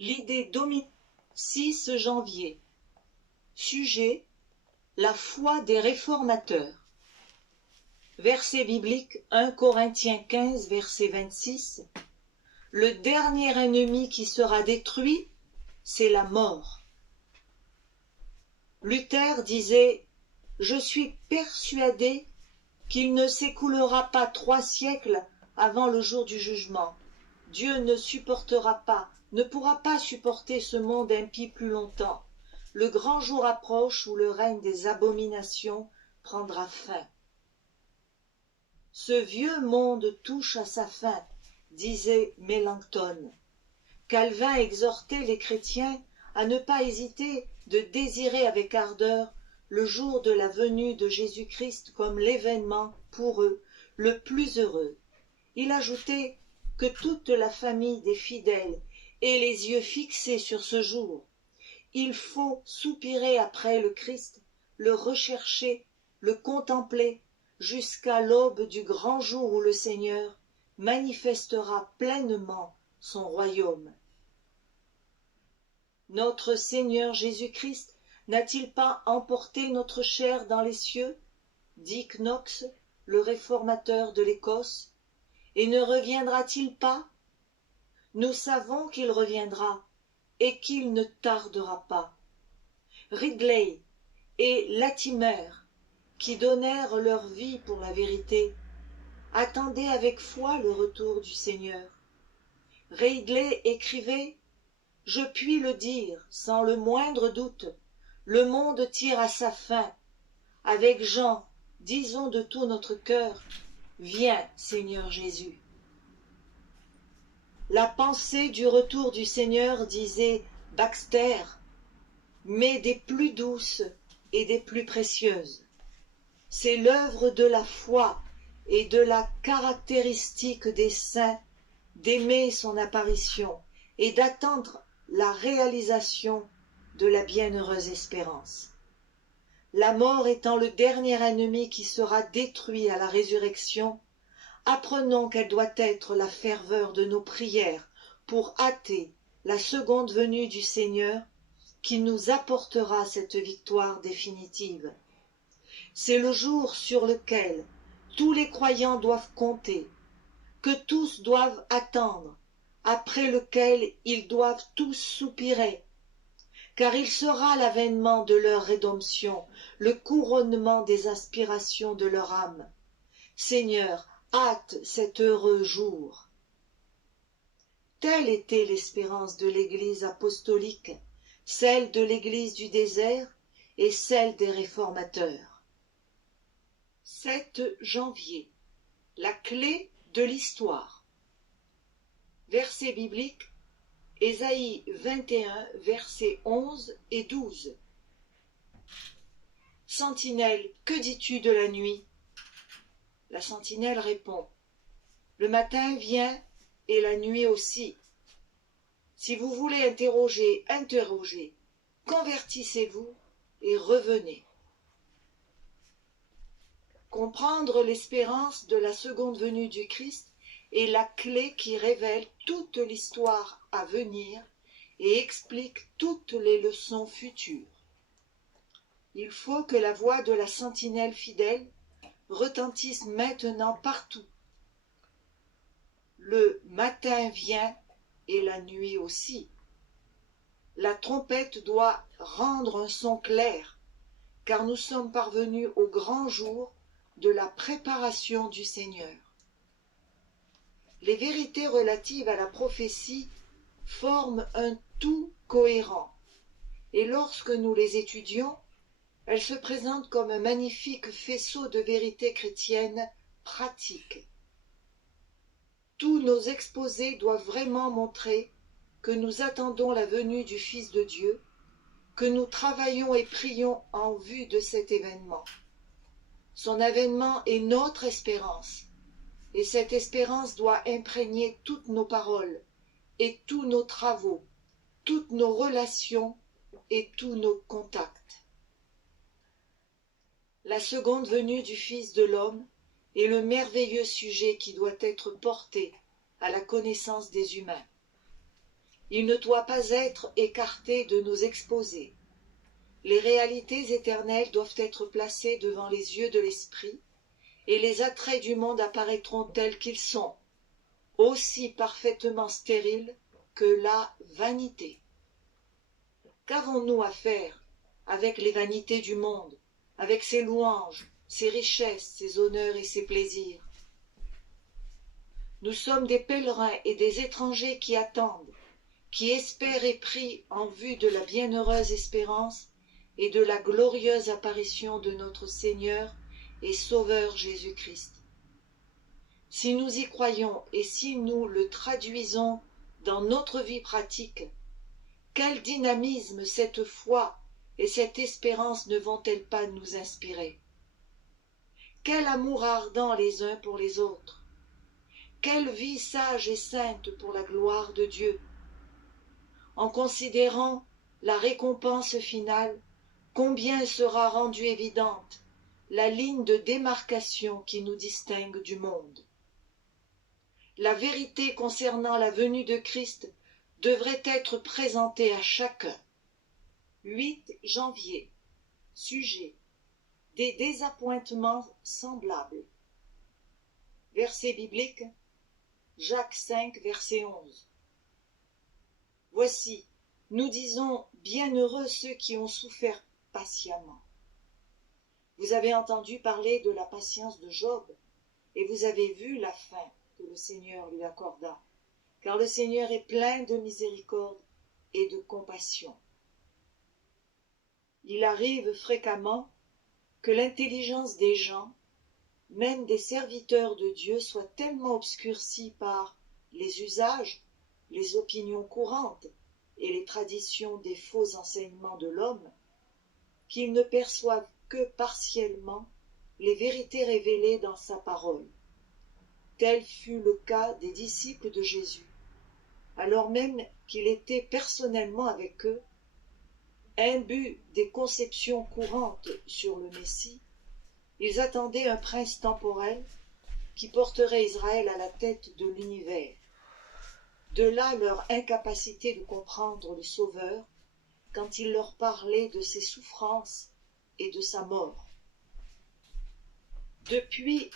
L'idée dominante. 6 janvier. Sujet: la foi des réformateurs. Verset biblique 1 Corinthiens 15, verset 26. Le dernier ennemi qui sera détruit, c'est la mort. Luther disait: je suis persuadé qu'il ne s'écoulera pas 3 siècles avant le jour du jugement. Dieu ne pourra pas supporter ce monde impie plus longtemps. Le grand jour approche où le règne des abominations prendra fin. Ce vieux monde touche à sa fin, disait Mélenchon. Calvin exhortait les chrétiens à ne pas hésiter de désirer avec ardeur le jour de la venue de Jésus-Christ comme l'événement, pour eux, le plus heureux. Il ajoutait que toute la famille des fidèles ait les yeux fixés sur ce jour. Il faut soupirer après le Christ, le rechercher, le contempler, jusqu'à l'aube du grand jour où le Seigneur manifestera pleinement son royaume. Notre Seigneur Jésus-Christ n'a-t-il pas emporté notre chair dans les cieux, dit Knox, le réformateur de l'Écosse, et ne reviendra-t-il pas? Nous savons qu'il reviendra et qu'il ne tardera pas. Ridley et Latimer, qui donnèrent leur vie pour la vérité, attendaient avec foi le retour du Seigneur. Ridley écrivait: je puis le dire sans le moindre doute, le monde tire à sa fin. Avec Jean, disons de tout notre cœur: viens, Seigneur Jésus. La pensée du retour du Seigneur, disait Baxter, mais des plus douces et des plus précieuses. C'est l'œuvre de la foi et de la caractéristique des saints d'aimer son apparition et d'attendre la réalisation de la bienheureuse espérance. La mort étant le dernier ennemi qui sera détruit à la résurrection, apprenons quelle doit être la ferveur de nos prières pour hâter la seconde venue du Seigneur qui nous apportera cette victoire définitive. C'est le jour sur lequel tous les croyants doivent compter, que tous doivent attendre, après lequel ils doivent tous soupirer, car il sera l'avènement de leur rédemption, le couronnement des aspirations de leur âme. Seigneur, hâte cet heureux jour. Telle était l'espérance de l'Église apostolique, celle de l'Église du désert et celle des réformateurs. 7 janvier. La clé de l'histoire. Verset biblique, Ésaïe 21, versets 11 et 12. Sentinelle, que dis-tu de la nuit? La sentinelle répond: le matin vient et la nuit aussi. Si vous voulez interroger, interrogez, convertissez-vous et revenez. Comprendre l'espérance de la seconde venue du Christ est la clé qui révèle toute l'histoire à venir et explique toutes les leçons futures. Il faut que la voix de la sentinelle fidèle retentisse maintenant partout. Le matin vient et la nuit aussi. La trompette doit rendre un son clair, car nous sommes parvenus au grand jour de la préparation du Seigneur. Les vérités relatives à la prophétie forment un tout cohérent, et lorsque nous les étudions, elles se présentent comme un magnifique faisceau de vérités chrétiennes pratiques. Tous nos exposés doivent vraiment montrer que nous attendons la venue du Fils de Dieu, que nous travaillons et prions en vue de cet événement. Son avènement est notre espérance, et cette espérance doit imprégner toutes nos paroles et tous nos travaux, toutes nos relations et tous nos contacts. La seconde venue du Fils de l'homme est le merveilleux sujet qui doit être porté à la connaissance des humains. Il ne doit pas être écarté de nous exposer. Les réalités éternelles doivent être placées devant les yeux de l'esprit, et les attraits du monde apparaîtront tels qu'ils sont, aussi parfaitement stériles que la vanité. Qu'avons-nous à faire avec les vanités du monde, avec ses louanges, ses richesses, ses honneurs et ses plaisirs? Nous sommes des pèlerins et des étrangers qui attendent, qui espèrent et prient en vue de la bienheureuse espérance et de la glorieuse apparition de notre Seigneur et Sauveur Jésus-Christ. Si nous y croyons et si nous le traduisons dans notre vie pratique, quel dynamisme cette foi et cette espérance ne vont-elles pas nous inspirer? Quel amour ardent les uns pour les autres! Quelle vie sage et sainte pour la gloire de Dieu! En considérant la récompense finale, combien sera rendue évidente la ligne de démarcation qui nous distingue du monde. La vérité concernant la venue de Christ devrait être présentée à chacun. 8 janvier. Sujet: des désappointements semblables. Verset biblique, Jacques 5, verset 11. Voici, nous disons, bienheureux ceux qui ont souffert patiemment. Vous avez entendu parler de la patience de Job, et vous avez vu la fin que le Seigneur lui accorda, car le Seigneur est plein de miséricorde et de compassion. Il arrive fréquemment que l'intelligence des gens, même des serviteurs de Dieu, soit tellement obscurcie par les usages, les opinions courantes et les traditions des faux enseignements de l'homme, qu'ils ne perçoivent que partiellement les vérités révélées dans sa parole. Tel fut le cas des disciples de Jésus, alors même qu'il était personnellement avec eux. Imbus des conceptions courantes sur le Messie, ils attendaient un prince temporel qui porterait Israël à la tête de l'univers. De là leur incapacité de comprendre le Sauveur quand il leur parlait de ses souffrances et de sa mort. Depuis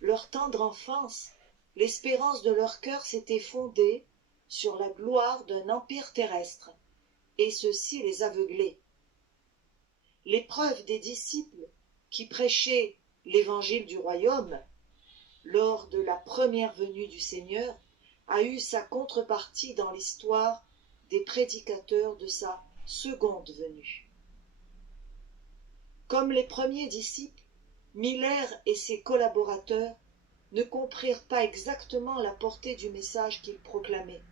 leur tendre enfance, l'espérance de leur cœur s'était fondée sur la gloire d'un empire terrestre, et ceci les aveuglait. L'épreuve des disciples qui prêchaient l'évangile du royaume lors de la première venue du Seigneur a eu sa contrepartie dans l'histoire des prédicateurs de sa seconde venue. Comme les premiers disciples, Miller et ses collaborateurs ne comprirent pas exactement la portée du message qu'il proclamait.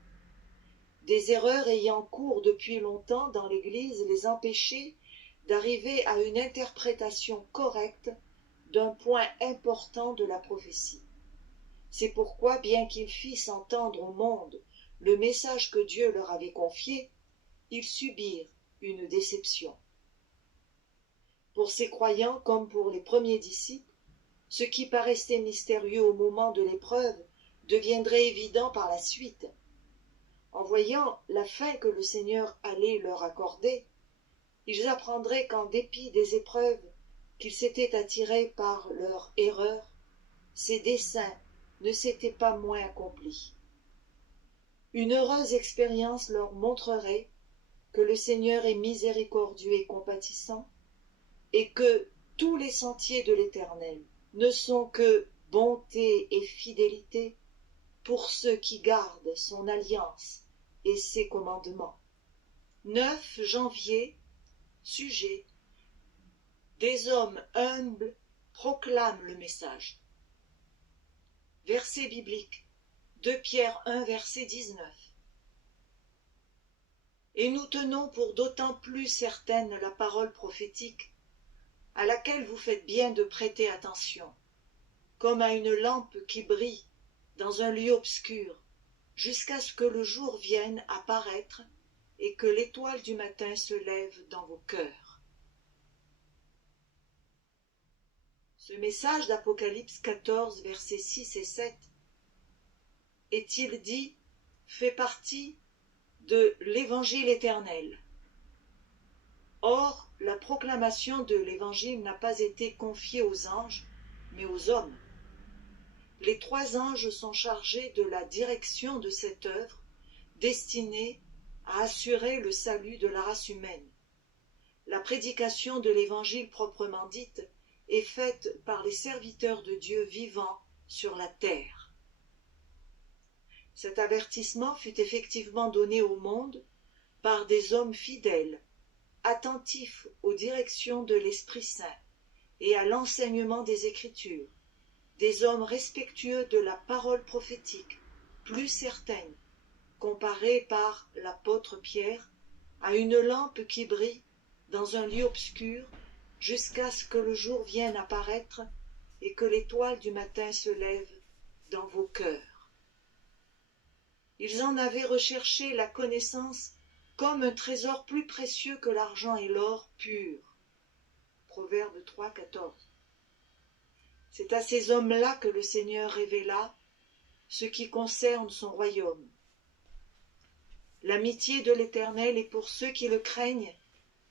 Des erreurs ayant cours depuis longtemps dans l'Église les empêchaient d'arriver à une interprétation correcte d'un point important de la prophétie. C'est pourquoi, bien qu'ils fissent entendre au monde le message que Dieu leur avait confié, ils subirent une déception. Pour ces croyants comme pour les premiers disciples, ce qui paraissait mystérieux au moment de l'épreuve deviendrait évident par la suite. En voyant la fin que le Seigneur allait leur accorder, ils apprendraient qu'en dépit des épreuves qu'ils s'étaient attirées par leur erreur, ses desseins ne s'étaient pas moins accomplis. Une heureuse expérience leur montrerait que le Seigneur est miséricordieux et compatissant, et que tous les sentiers de l'Éternel ne sont que bonté et fidélité pour ceux qui gardent son alliance et ses commandements. 9 janvier, sujet: des hommes humbles proclament le message. Verset biblique, 2 Pierre 1, verset 19. Et nous tenons pour d'autant plus certaine la parole prophétique, à laquelle vous faites bien de prêter attention, comme à une lampe qui brille dans un lieu obscur, jusqu'à ce que le jour vienne apparaître et que l'étoile du matin se lève dans vos cœurs. Ce message d'Apocalypse 14, versets 6 et 7, est-il dit, fait partie de l'Évangile éternel. Or, la proclamation de l'Évangile n'a pas été confiée aux anges, mais aux hommes. Les 3 anges sont chargés de la direction de cette œuvre, destinée à assurer le salut de la race humaine. La prédication de l'Évangile proprement dite est faite par les serviteurs de Dieu vivants sur la terre. Cet avertissement fut effectivement donné au monde par des hommes fidèles, attentifs aux directions de l'Esprit Saint et à l'enseignement des Écritures, des hommes respectueux de la parole prophétique, plus certaine, comparée par l'apôtre Pierre à une lampe qui brille dans un lieu obscur jusqu'à ce que le jour vienne apparaître et que l'étoile du matin se lève dans vos cœurs. Ils en avaient recherché la connaissance comme un trésor plus précieux que l'argent et l'or pur. Proverbe 3, 14. C'est à ces hommes-là que le Seigneur révéla ce qui concerne son royaume. L'amitié de l'Éternel est pour ceux qui le craignent,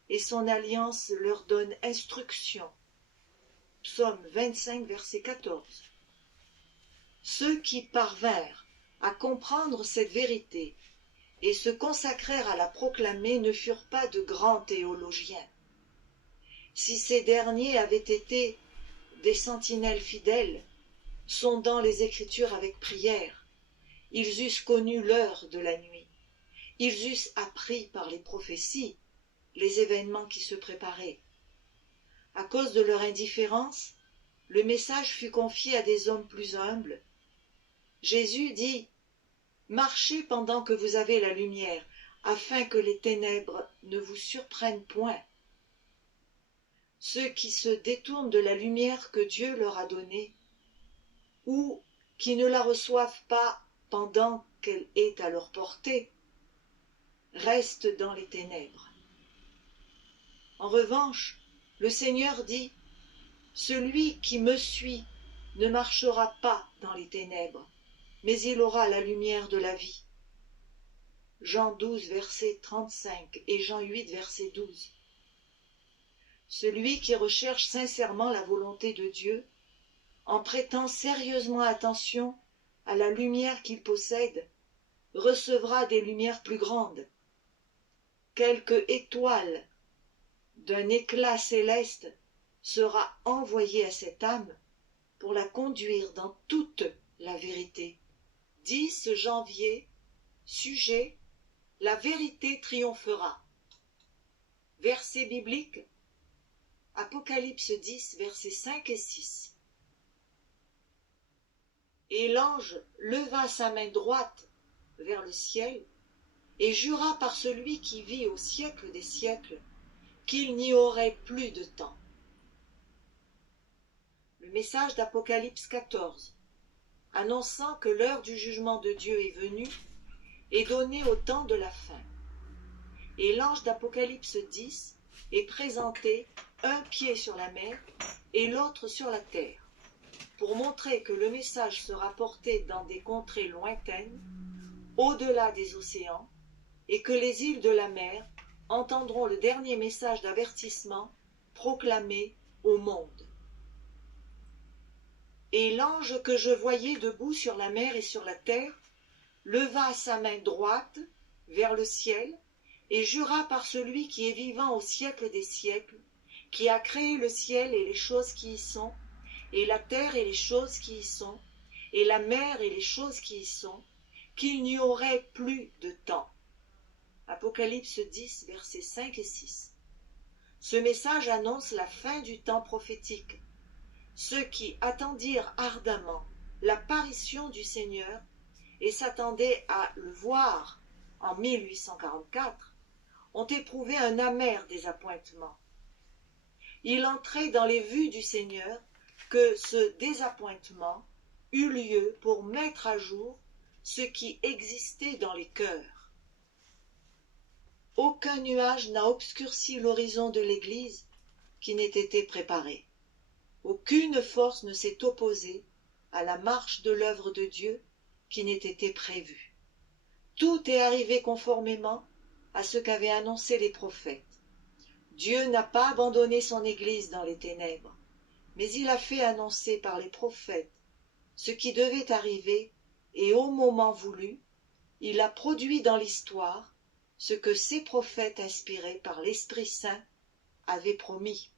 et son alliance leur donne instruction. Psaume 25, verset 14. Ceux qui parvinrent à comprendre cette vérité et se consacrèrent à la proclamer ne furent pas de grands théologiens. Si ces derniers avaient été des sentinelles fidèles, sondant les Écritures avec prière, ils eussent connu l'heure de la nuit. Ils eussent appris par les prophéties les événements qui se préparaient. À cause de leur indifférence, le message fut confié à des hommes plus humbles. Jésus dit « Marchez pendant que vous avez la lumière, afin que les ténèbres ne vous surprennent point. » Ceux qui se détournent de la lumière que Dieu leur a donnée, ou qui ne la reçoivent pas pendant qu'elle est à leur portée, restent dans les ténèbres. En revanche, le Seigneur dit « Celui qui me suit ne marchera pas dans les ténèbres, mais il aura la lumière de la vie. » Jean 12, verset 35 et Jean 8, verset 12. Celui qui recherche sincèrement la volonté de Dieu, en prêtant sérieusement attention à la lumière qu'il possède, recevra des lumières plus grandes. Quelque étoile d'un éclat céleste sera envoyée à cette âme pour la conduire dans toute la vérité. 10 janvier, sujet « La vérité triomphera ». Verset biblique, Apocalypse 10, versets 5 et 6. Et l'ange leva sa main droite vers le ciel et jura par celui qui vit au siècle des siècles qu'il n'y aurait plus de temps. Le message d'Apocalypse 14, annonçant que l'heure du jugement de Dieu est venue, est donné au temps de la fin. Et l'ange d'Apocalypse 10 est présenté un pied sur la mer et l'autre sur la terre, pour montrer que le message sera porté dans des contrées lointaines, au-delà des océans, et que les îles de la mer entendront le dernier message d'avertissement proclamé au monde. Et l'ange que je voyais debout sur la mer et sur la terre leva sa main droite vers le ciel et jura par celui qui est vivant au siècle des siècles, qui a créé le ciel et les choses qui y sont, et la terre et les choses qui y sont, et la mer et les choses qui y sont, qu'il n'y aurait plus de temps. Apocalypse 10, versets 5 et 6. Ce message annonce la fin du temps prophétique. Ceux qui attendirent ardemment l'apparition du Seigneur et s'attendaient à le voir en 1844 ont éprouvé un amer désappointement. Il entrait dans les vues du Seigneur que ce désappointement eut lieu pour mettre à jour ce qui existait dans les cœurs. Aucun nuage n'a obscurci l'horizon de l'Église qui n'ait été préparé. Aucune force ne s'est opposée à la marche de l'œuvre de Dieu qui n'ait été prévue. Tout est arrivé conformément à ce qu'avaient annoncé les prophètes. Dieu n'a pas abandonné son Église dans les ténèbres, mais il a fait annoncer par les prophètes ce qui devait arriver, et au moment voulu, il a produit dans l'histoire ce que ces prophètes inspirés par l'Esprit Saint avaient promis.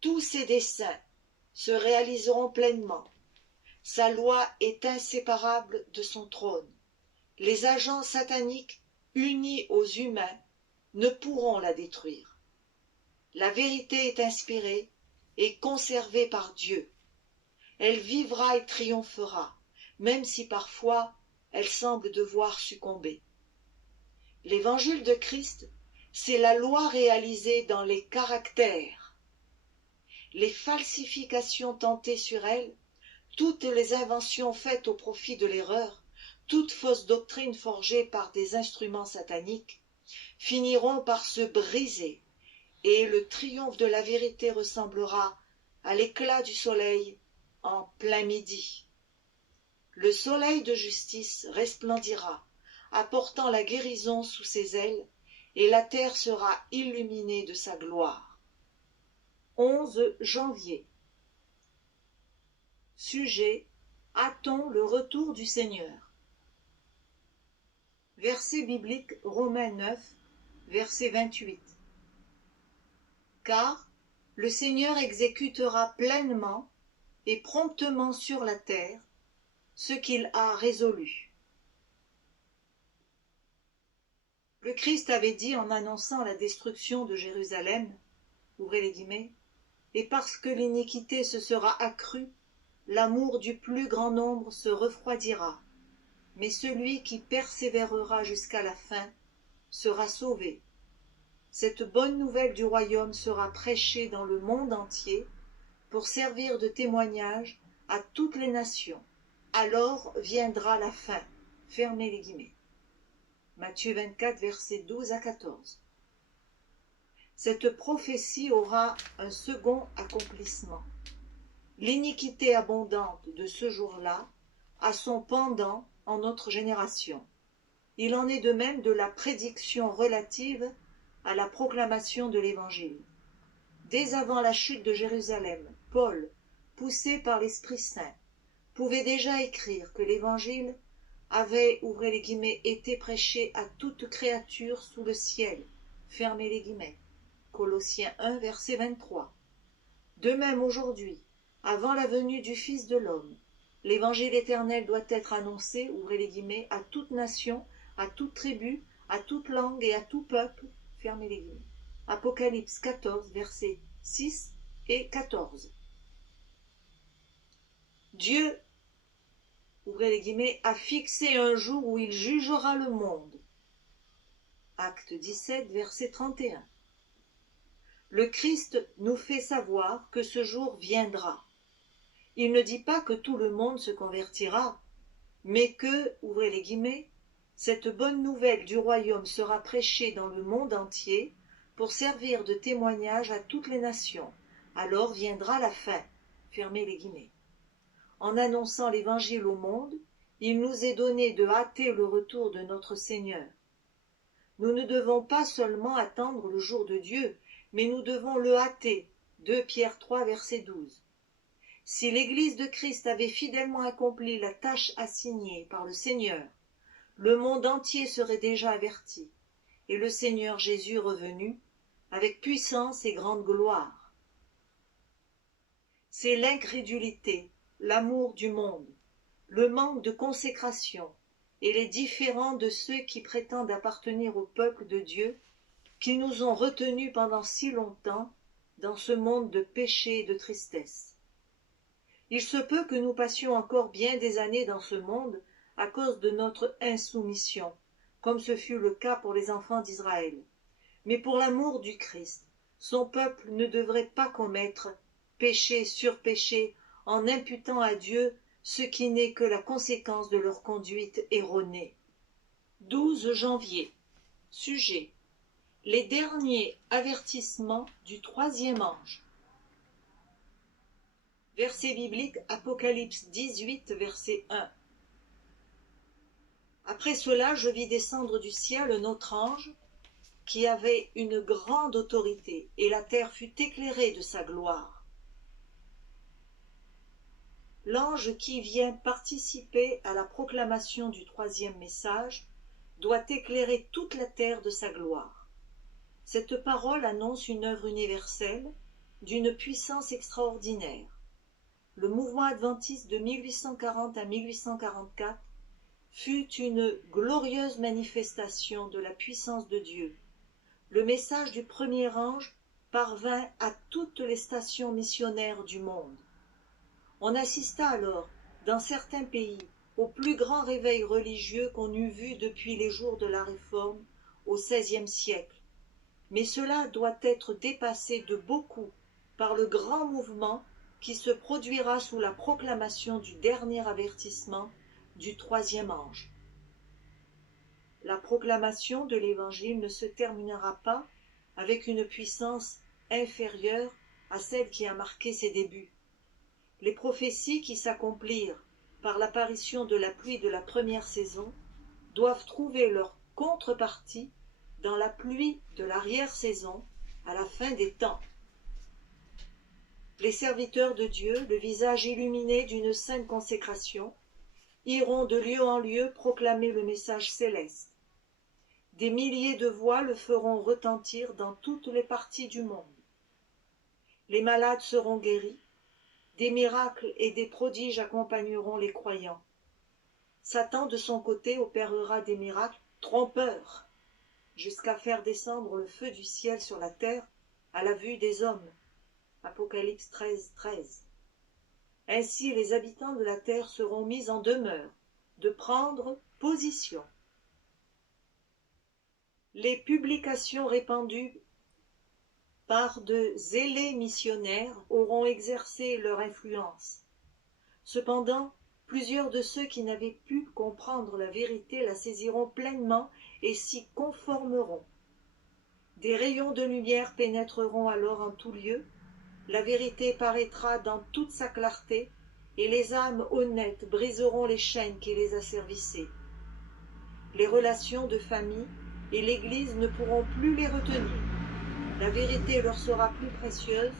Tous ses desseins se réaliseront pleinement. Sa loi est inséparable de son trône. Les agents sataniques unis aux humains ne pourront la détruire. La vérité est inspirée et conservée par Dieu. Elle vivra et triomphera, même si parfois elle semble devoir succomber. L'évangile de Christ, c'est la loi réalisée dans les caractères. Les falsifications tentées sur elle, toutes les inventions faites au profit de l'erreur, toute fausse doctrine forgée par des instruments sataniques, finiront par se briser, et le triomphe de la vérité ressemblera à l'éclat du soleil en plein midi. Le soleil de justice resplendira, apportant la guérison sous ses ailes, et la terre sera illuminée de sa gloire. 11 janvier. Sujet: hâtons le retour du Seigneur. Verset biblique Romains 9, verset 28. Car le Seigneur exécutera pleinement et promptement sur la terre ce qu'il a résolu. Le Christ avait dit en annonçant la destruction de Jérusalem, ouvrez les guillemets, et parce que l'iniquité se sera accrue, l'amour du plus grand nombre se refroidira, mais celui qui persévérera jusqu'à la fin sera sauvé. Cette bonne nouvelle du royaume sera prêchée dans le monde entier pour servir de témoignage à toutes les nations. Alors viendra la fin. Fermez les guillemets. Matthieu 24, versets 12 à 14. Cette prophétie aura un second accomplissement. L'iniquité abondante de ce jour-là a son pendant en notre génération. Il en est de même de la prédiction relative à la proclamation de l'Évangile. Dès avant la chute de Jérusalem, Paul, poussé par l'Esprit Saint, pouvait déjà écrire que l'Évangile avait, ouvrez les guillemets, été prêché à toute créature sous le ciel, fermez les guillemets. Colossiens 1, verset 23. De même aujourd'hui, avant la venue du Fils de l'homme, l'Évangile éternel doit être annoncé, ouvrez les guillemets, à toute nation, à toute tribu, à toute langue et à tout peuple, fermez les guillemets. Apocalypse 14, versets 6 et 14. Dieu, ouvrez les guillemets, a fixé un jour où il jugera le monde. Acte 17, verset 31. Le Christ nous fait savoir que ce jour viendra. Il ne dit pas que tout le monde se convertira, mais que, ouvrez les guillemets, cette bonne nouvelle du royaume sera prêchée dans le monde entier pour servir de témoignage à toutes les nations. Alors viendra la fin. Fermez les guillemets. En annonçant l'Évangile au monde, il nous est donné de hâter le retour de notre Seigneur. Nous ne devons pas seulement attendre le jour de Dieu, mais nous devons le hâter. 2 Pierre 3, verset 12. Si l'Église de Christ avait fidèlement accompli la tâche assignée par le Seigneur, le monde entier serait déjà averti, et le Seigneur Jésus revenu, avec puissance et grande gloire. C'est l'incrédulité, l'amour du monde, le manque de consécration et les différends de ceux qui prétendent appartenir au peuple de Dieu qui nous ont retenus pendant si longtemps dans ce monde de péché et de tristesse. Il se peut que nous passions encore bien des années dans ce monde à cause de notre insoumission, comme ce fut le cas pour les enfants d'Israël. Mais pour l'amour du Christ, son peuple ne devrait pas commettre péché sur péché en imputant à Dieu ce qui n'est que la conséquence de leur conduite erronée. 12 janvier. Sujet: les derniers avertissements du troisième ange. Verset biblique Apocalypse 18, verset 1. Après cela, je vis descendre du ciel un autre ange qui avait une grande autorité, et la terre fut éclairée de sa gloire. L'ange qui vient participer à la proclamation du troisième message doit éclairer toute la terre de sa gloire. Cette parole annonce une œuvre universelle d'une puissance extraordinaire. Le mouvement adventiste de 1840 à 1844 fut une glorieuse manifestation de la puissance de Dieu. Le message du premier ange parvint à toutes les stations missionnaires du monde. On assista alors, dans certains pays, au plus grand réveil religieux qu'on eût vu depuis les jours de la Réforme au XVIe siècle. Mais cela doit être dépassé de beaucoup par le grand mouvement qui se produira sous la proclamation du dernier avertissement du troisième ange. La proclamation de l'Évangile ne se terminera pas avec une puissance inférieure à celle qui a marqué ses débuts. Les prophéties qui s'accomplirent par l'apparition de la pluie de la première saison doivent trouver leur contrepartie dans la pluie de l'arrière-saison à la fin des temps. Les serviteurs de Dieu, le visage illuminé d'une sainte consécration, iront de lieu en lieu proclamer le message céleste. Des milliers de voix le feront retentir dans toutes les parties du monde. Les malades seront guéris, des miracles et des prodiges accompagneront les croyants. Satan, de son côté, opérera des miracles trompeurs, jusqu'à faire descendre le feu du ciel sur la terre à la vue des hommes. Apocalypse 13, 13. Ainsi les habitants de la terre seront mis en demeure de prendre position. Les publications répandues par de zélés missionnaires auront exercé leur influence. Cependant, plusieurs de ceux qui n'avaient pu comprendre la vérité la saisiront pleinement et s'y conformeront. Des rayons de lumière pénétreront alors en tout lieu, la vérité paraîtra dans toute sa clarté, et les âmes honnêtes briseront les chaînes qui les asservissaient. Les relations de famille et l'Église ne pourront plus les retenir. La vérité leur sera plus précieuse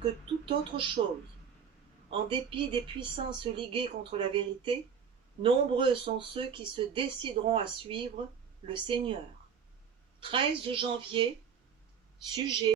que toute autre chose. En dépit des puissances liguées contre la vérité, nombreux sont ceux qui se décideront à suivre le Seigneur. 13 janvier, sujet